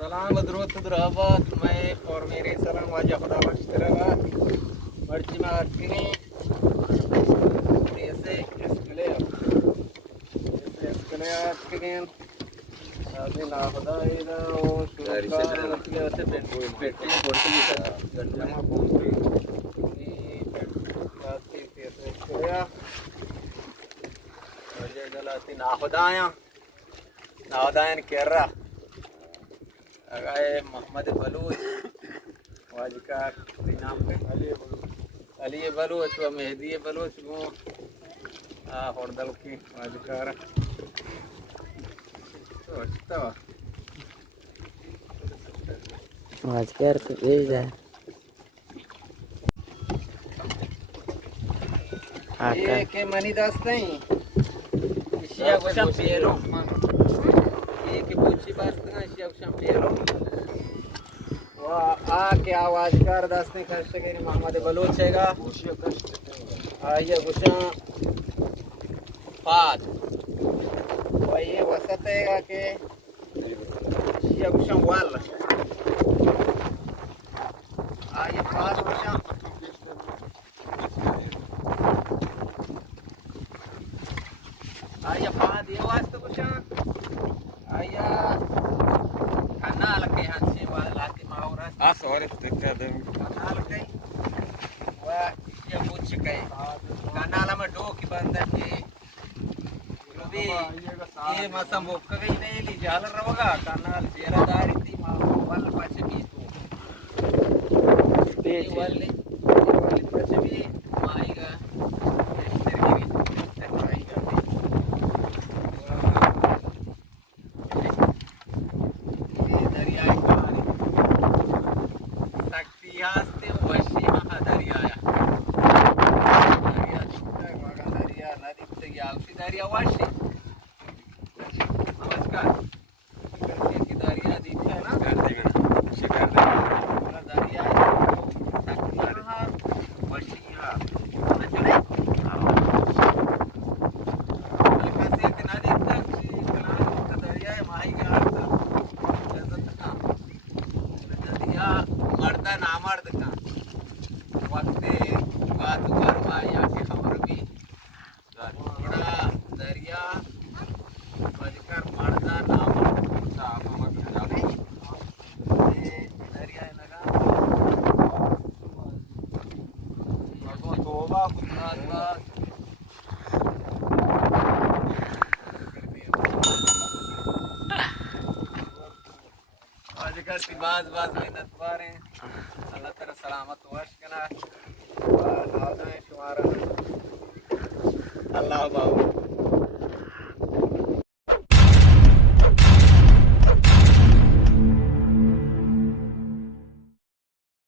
سلام درود درابات मैं और मेरे सलाम वाजा खुदा बख्शतरवा मर्जी में आती हैं ऐसे इसके लिए आती हैं अभी ना खुदा इधर वो शुरुआत मतलब ऐसे पेटी बोलती है जमा बोलती आती थी ऐसे इसके लिए मुझे जलाती ना खुदा क्या रहा अगर मोहम्मद बलूच वाजिकार नाम पे अली बलूच व मेहदी बलूच वो होड़दल की वाजिकार तो वाजिकार को भेज है ये के मनी दास्ते हैं इशिया को शम पेरो ये के पूछी बात ना इशिया को शम पेरो के आवाज कर दास्ते खर्च के मोहम्मद बलूच हैगा ये गुशा पाद और ये वसत हैगा के ये गुशा वाल ये पाद गुशा ये पाद ये वास्ते गुशा कनाल के हंसे वाला लाती मावरा sorry تتكلم कनाल के ये पूछ के कनाल में डो की बंदर के भी ये मसम वो कहीं नहीं ली जाल रवगा कनाल जेरा दारी थी वाल पाछे भी तो ये वाले पाछे भी आएगा मर्दा नामर्द का वक्त बात गरमाया के खबर भी थोड़ा दरिया बजकर मर्दा नामर्द दरिया लगा तोबा खुदा बाज बाज मेहनत बारे अल्लाह तेरा सलामत वर्ष कना शुमारा अल्लाह बाबू